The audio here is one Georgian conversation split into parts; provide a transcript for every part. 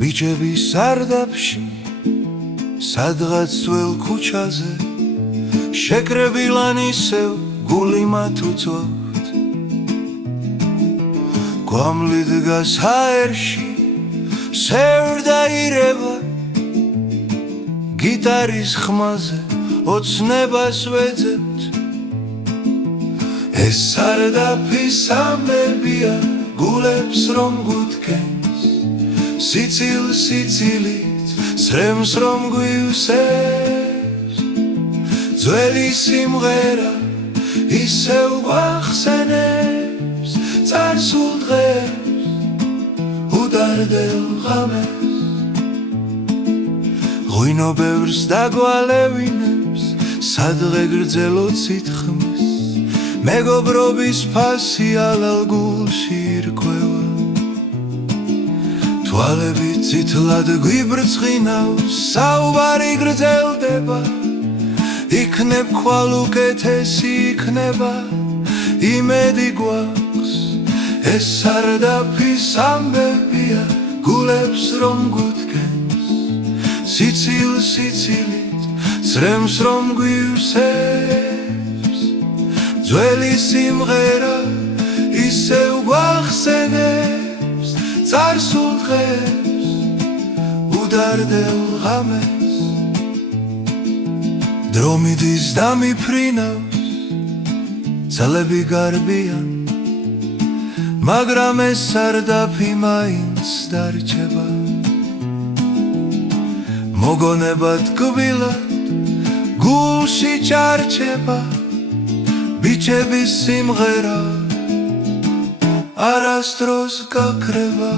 ბიჭები სარდაფში სადღაც ძველ ქუჩაზე შეკრებილან ისევ გული მათ უწევთ გვამლი დგას ჰაერში სევდა ირევა გიტარის ხმაზე ოცნებას ვეძებთ ეს სარდაფის ამბებია გულებს რომ გუდგენს სიცილით სრემს რომ გვივსებს ძველი სიმღერა ისევ გვახსენებს წარსულ დღეს უდარდელ ღამეს ღვინო ბევრს დაგვალევინებს სადღე გრძელო ციტხმის მეგობრობის ფასი ალალ გულში ირკვევა თვალები წითლად გვიბრწყინავს საუბარი გრძელდება იქნებ ხვალ უკეთესი იქნება იმედი გვაქვს ეს სარდაფის ამბებია გულებს რომ გუდგენს სიცილით წრემს რომ გვივსებს ძველი სიმღერა ისევ გვახსენებს წარსულ დღეს უდარდელ ღამეს დრო მიდის და მიფრინავს ძალები გარბიან მაგრამ ეს სარდაფი მაინც დარჩება მოგონება ტკბილად გულში ჩარჩება ბიჭების სიმღერა არასდროს გაქრება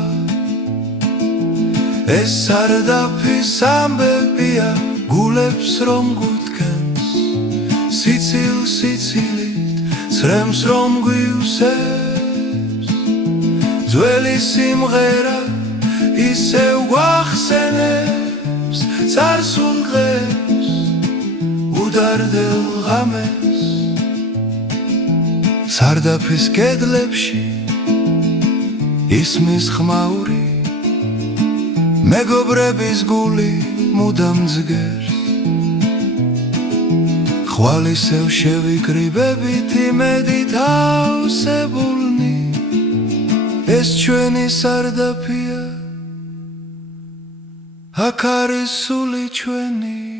ეს სარდაფის ამბებია გულებს რომ გუდგენს სიცილით წრემს რომ გვივსებს ძველი სიმღერა ისევ გვახსენებს წარსულ დღეს უდარდელ ღამეს სარდაფის კედლებში ისმის ხმაური მეგობრების გული მუდამ ძგერს ხვალ ისევ შევიკრიბებით იმედით ავსებულნი ეს ჩვენი სარდაფია აქ არის სული ჩვენი